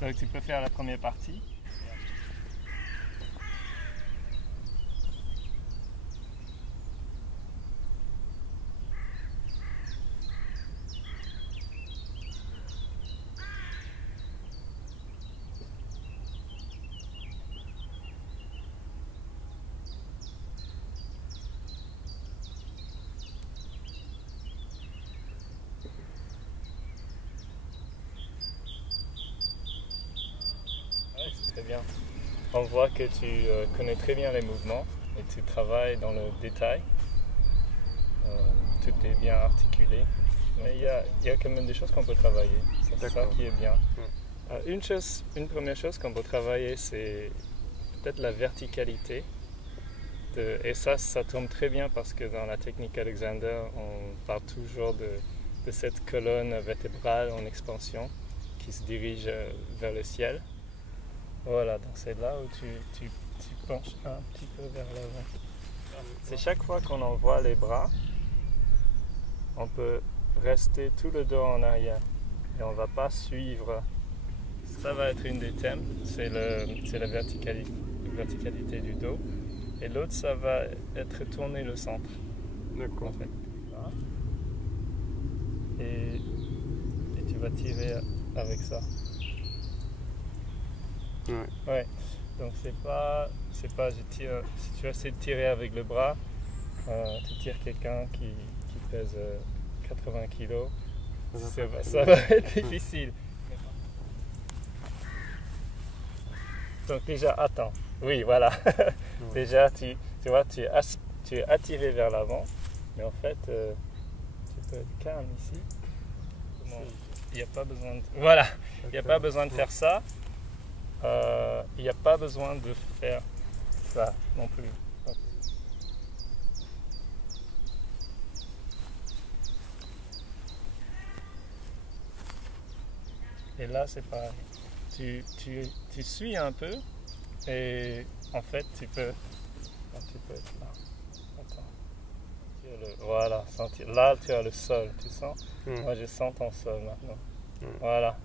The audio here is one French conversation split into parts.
Donc tu peux faire la première partie. Ouais, c'est très bien. On voit que tu connais très bien les mouvements et tu travailles dans le détail. Tout est bien articulé. Mais il y a quand même des choses qu'on peut travailler. C'est ça qui est bien. Une première chose qu'on peut travailler, c'est peut-être la verticalité. Et ça tombe très bien parce que dans la technique Alexander, on parle toujours de cette colonne vertébrale en expansion qui se dirige vers le ciel. Voilà, donc c'est là où tu penches un petit peu vers l'avant. C'est chaque fois qu'on envoie les bras, on peut rester tout le dos en arrière et on ne va pas suivre. Ça va être une des thèmes, c'est la verticalité du dos. Et l'autre, ça va être tourner le centre. D'accord. En fait. Et tu vas tirer avec ça. Ouais. Donc c'est pas je tire. Si tu essaies de tirer avec le bras, tu tires quelqu'un qui pèse 80 kg. Ça va être difficile. Donc déjà, attends. Oui, voilà. Déjà, tu vois, tu es attiré vers l'avant, mais en fait, tu peux être calme ici. Il n'y a pas besoin de... Voilà, il n'y a pas besoin de faire ça. Il n'y a pas besoin de faire ça non plus. Et là, c'est pareil. Tu suis un peu et en fait, tu peux être là. Attends. Voilà, sentir. Là, tu as le sol, tu sens? Moi, je sens ton sol maintenant. Voilà.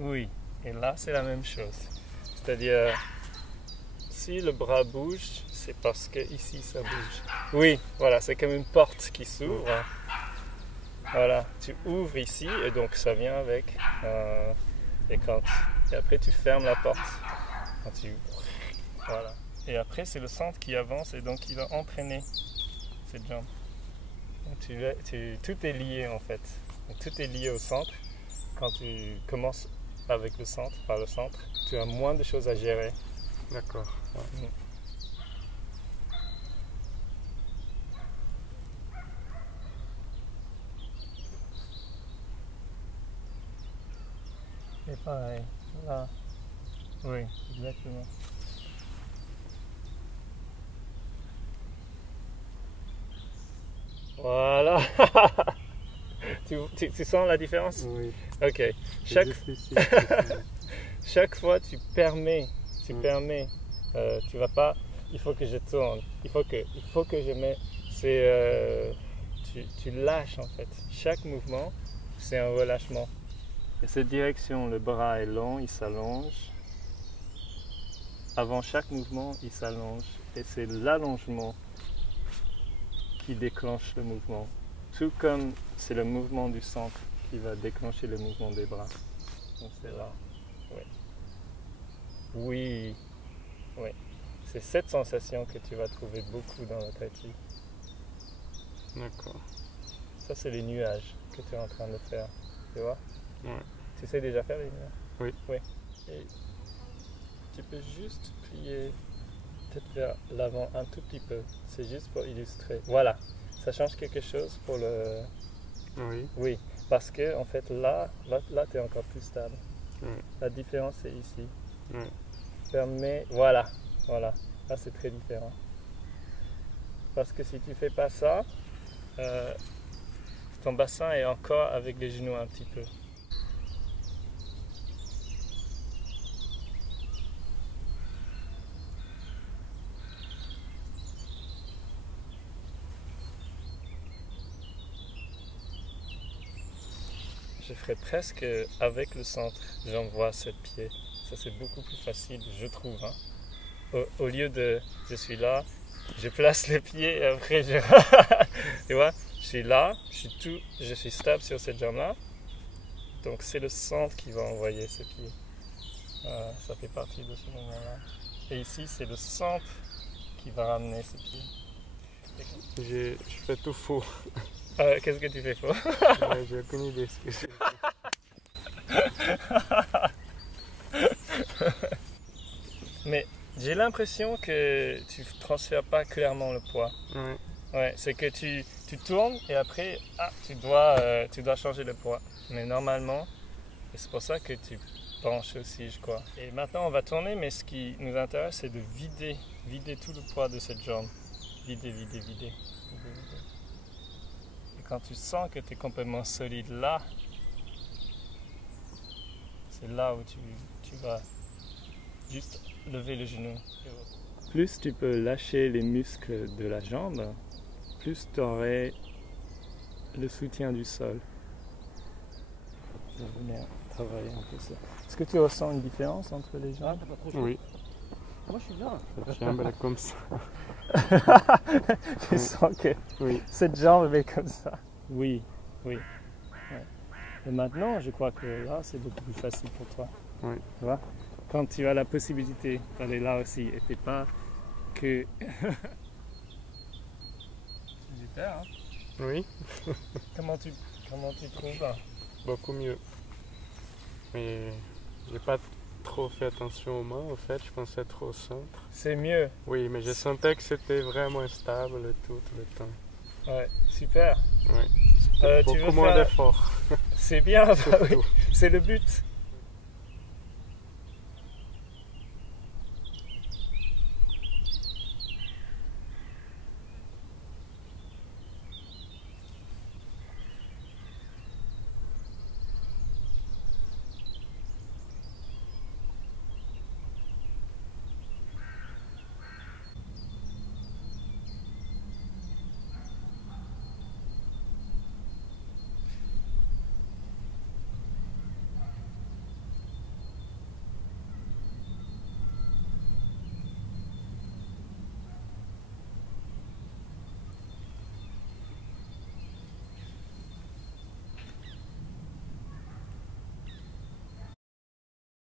Oui, et là, c'est la même chose. C'est-à-dire, si le bras bouge, c'est parce que ici, ça bouge. Oui, voilà, c'est comme une porte qui s'ouvre. Voilà, tu ouvres ici et donc ça vient avec. Et après, tu fermes la porte. Voilà. Et après, c'est le centre qui avance et donc il va entraîner cette jambe. Donc, tout est lié en fait. Donc, tout est lié au centre. Quand tu commences avec le centre, par le centre, tu as moins de choses à gérer. D'accord. Ouais. Et pareil, là. Oui, exactement. Voilà. tu sens la différence? Oui. Ok. Chaque fois, tu permets. Tu vas pas. Il faut que je tourne. Il faut que je mette. Tu lâches en fait. Chaque mouvement, c'est un relâchement. Et cette direction, le bras est long, il s'allonge. Avant chaque mouvement, il s'allonge. Et c'est l'allongement qui déclenche le mouvement. Tout comme c'est le mouvement du centre qui va déclencher le mouvement des bras. Donc c'est là. Oui. Oui. C'est cette sensation que tu vas trouver beaucoup dans le tai chi. D'accord. Ça, c'est les nuages que tu es en train de faire. Tu vois? Ouais. Tu sais déjà faire les nuages? Oui. Et tu peux juste plier peut-être vers l'avant un tout petit peu. C'est juste pour illustrer. Voilà. Ça change quelque chose pour le... Oui. Parce que, en fait, là tu es encore plus stable. La différence, c'est ici. Fermé. Voilà. Là, c'est très différent. Parce que si tu fais pas ça, ton bassin est encore avec les genoux un petit peu. je ferais presque avec le centre. J'envoie 7 pieds. Ça, c'est beaucoup plus facile, je trouve. Hein. Au lieu de je suis là, je place les pieds et après je. Tu vois, je suis là, je suis stable sur cette jambe-là. Donc, c'est le centre qui va envoyer ce pied. Ça fait partie de ce moment-là. Et ici, c'est le centre qui va ramener ce pied. Je fais tout faux. Qu'est-ce que tu fais faux? J'ai aucune idée de ce que c'est. Mais j'ai l'impression que tu ne transfères pas clairement le poids. Ouais. Ouais, c'est que tu tournes et après, tu dois changer le poids. Mais normalement, et c'est pour ça que tu penches aussi, je crois. Et maintenant, on va tourner, mais ce qui nous intéresse, c'est de vider tout le poids de cette jambe. Vider. Et quand tu sens que tu es complètement solide là, c'est là où tu vas juste lever le genou. Plus tu peux lâcher les muscles de la jambe, plus tu aurais le soutien du sol. Je vais venir travailler un peu ça. Est-ce que tu ressens une différence entre les jambes? Oui. Moi je suis bien. Cette jambe elle est comme ça. Tu sens que Oui. cette jambe est comme ça? Oui. Ouais. Et maintenant, je crois que là, c'est beaucoup plus facile pour toi. Oui. Tu vois? Quand tu as la possibilité d'aller là aussi, et t'es pas que... J'ai peur, hein? Oui. Comment tu trouves là? Beaucoup mieux. Mais j'ai pas trop fait attention aux mains, en fait, je pensais trop au centre. C'est mieux. Oui, mais je sentais que c'était vraiment stable tout le temps. Ouais, super. Oui. Tu Beaucoup veux moins faire- d'efforts. C'est bien, bah oui, Surtout. c'est le but.